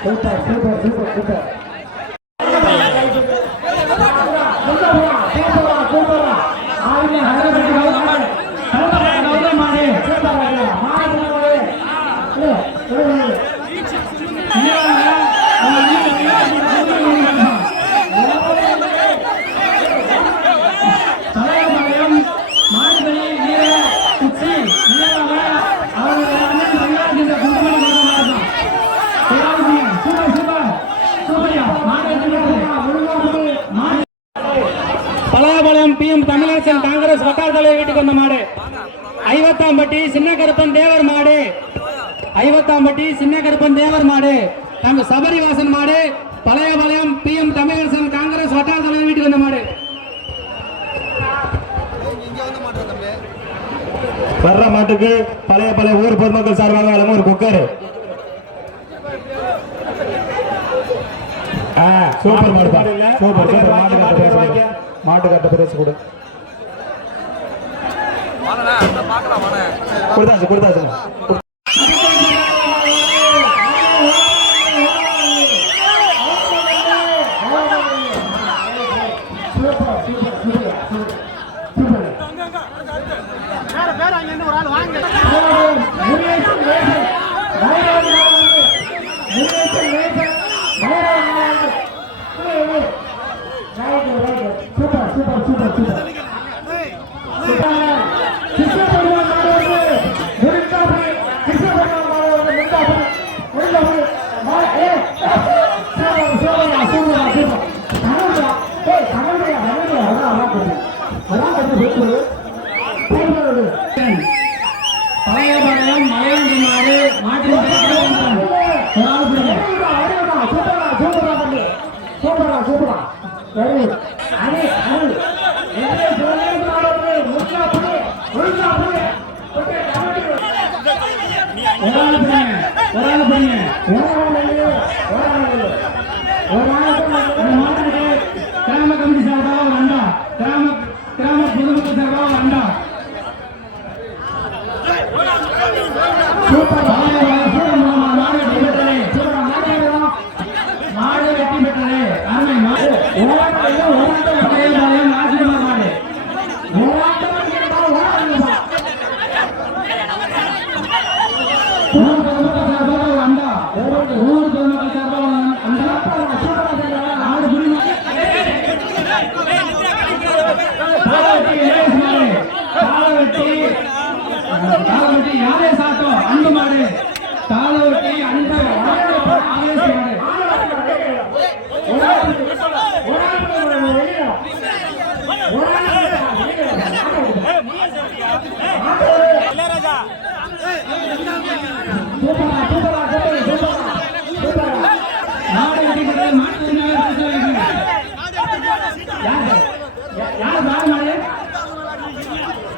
Super super super super Thalaiyamangalam P Congress வட்டார தலைவர் வீட்டுக்கு வந்த மாடு. ஐவத்தாம்பட்டி சின்ன கருப்பன் தேவர் மாடு. ஐவத்தாம்பட்டி சின்ன கருப்பன் தேவர் மாடு. நம்ம சபரிவாசன் மாடு. பழையபாளையம் பி எம் தமிழரசன் காங்கிரஸ் வட்டார தலைவர் வீட்டுக்கு வந்த மாடு. வர்ற மாட்டுக்கு பழைய பழைய ஊர் பொதுமக்கள் சார்பாக வழங்கும் ஒரு குக்கர். சூப்பர் மாடு சூப்பர் சூப்பர். மாட்டு கட்ட பிரைஸ் கொடு. கொடுத்தா சார் கொடுத்தா. சார் ஒரு ஆள் பிடிங்க ஒரு ஆள் கமிட்டி சார்பாக ஒரு அண்டா கிராம கிராம பொதுமக்கள் சார்பாக ஒரு அண்டா பழையபாளையம் சூப்பர் மாமா, மாடு வெற்றி பெற்றது மாடு வெற்றி பெற்றது அருமை மாடு பழையபாளையம் ராஜ்குமார் மாடு ஊர் பொதுமக்கள் சார்பாக ஒரு அண்டா ஊர் பொதுமக்கள் சார்பாக ஒரு அண்டா ஆடு புரியுமா தாளவெட்டி இளைய மாடு தாளவெட்டி தாளவெட்டி யாரே சாத்தோ அன்பு மாடு தாளவெட்டி அன்பு ஆவேச மாடு மாடு வெட்டி பெற்றது மாட்டு உரிமையாளர் பேச வைக்கணும் யாரு யா- யாரு மாடு மாடு ஏய்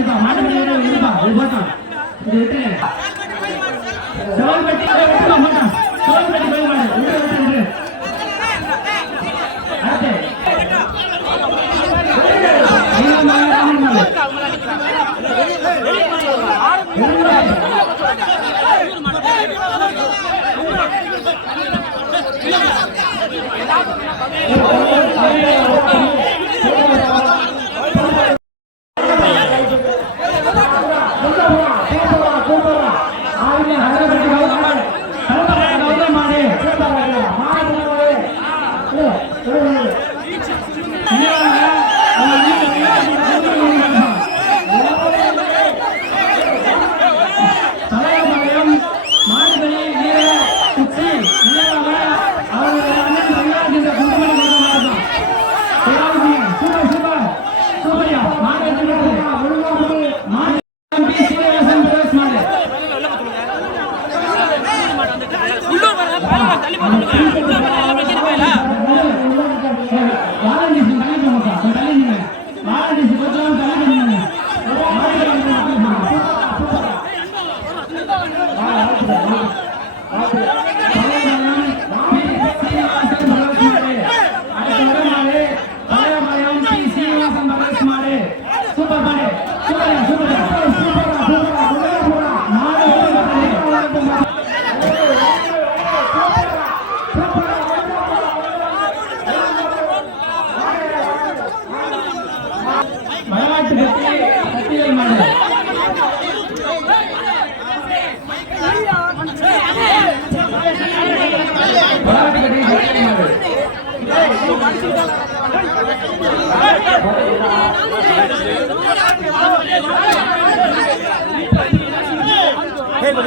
இருப்பா மாட்டு மணி இருப்பா. இது போட்டான் இது விட்டு. சோல் பெட்டி விட்டுருவா மாட்டான் போய் மாடு விட்டு விட்டு விட்டு. அடுத்து. நீங்க மாடு,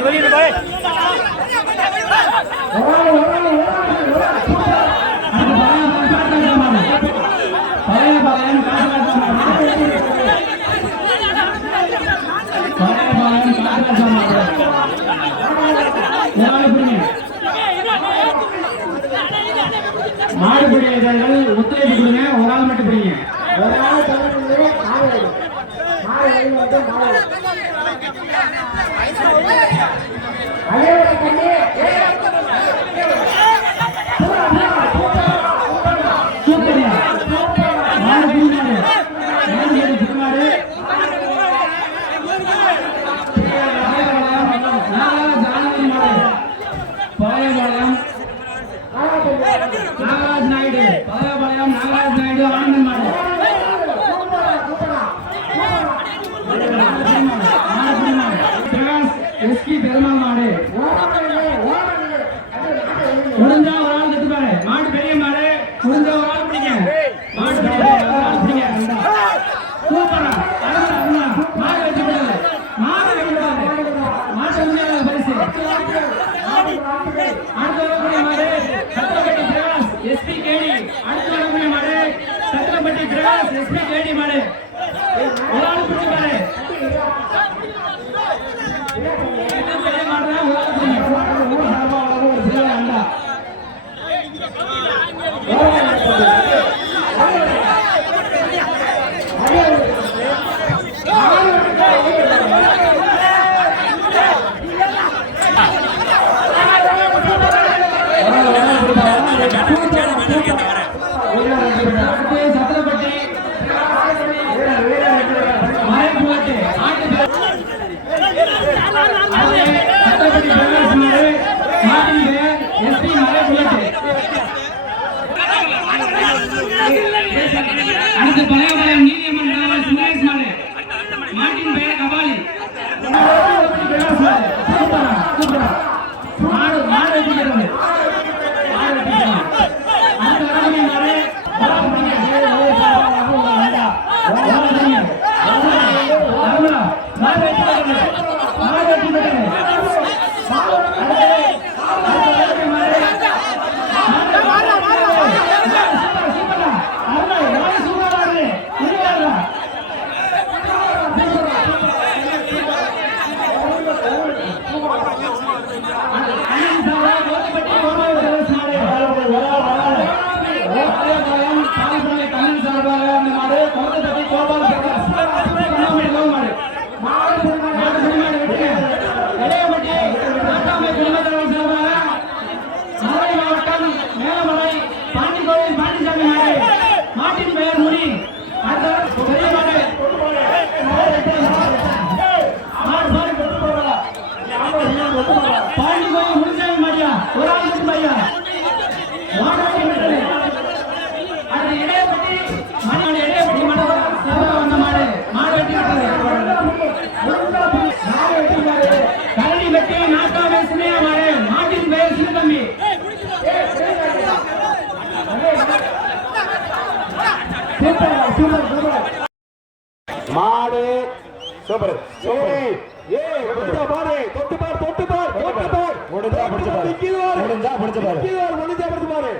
வெளியே வேதங்கள் ஒத்துழைப்பு கொடுங்க. ஒரு ஆள் மட்டும் பிடிங்க. ஒரு ஆள் பெருமாள் மாடு. முடிஞ்சா ஒரு ஆள் எடுத்து பாரு. மாடு பெரிய மாடு. முடிஞ்சா ஒரு ஆள் பிடிங்க. மாடு பெரிய ஆள் பிடிங்க. சூப்பரா. அருணா அருணா மாடு வச்சு விடாது மாடு வச்சு விடாது மாட்டு முடியாத பரிசு. அடுத்த வரக்கூடிய மாடு சத்திரப்பட்டி பிரகாஷ் எஸ்பி ஒரு ஆள் பிடிச்சு பாரு. ભલે ભલે. কোথায় சூப்பர் ஏய் ஏய் தொட்டு பாரு. தொட்டு பாரு தொட்டு பாரு தொட்டு பாரு. முடிஞ்சா பிடிச்சு பாரு. முடிஞ்சா பிடிச்சு பாரு முடிஞ்சா பிடிச்சு பாரு.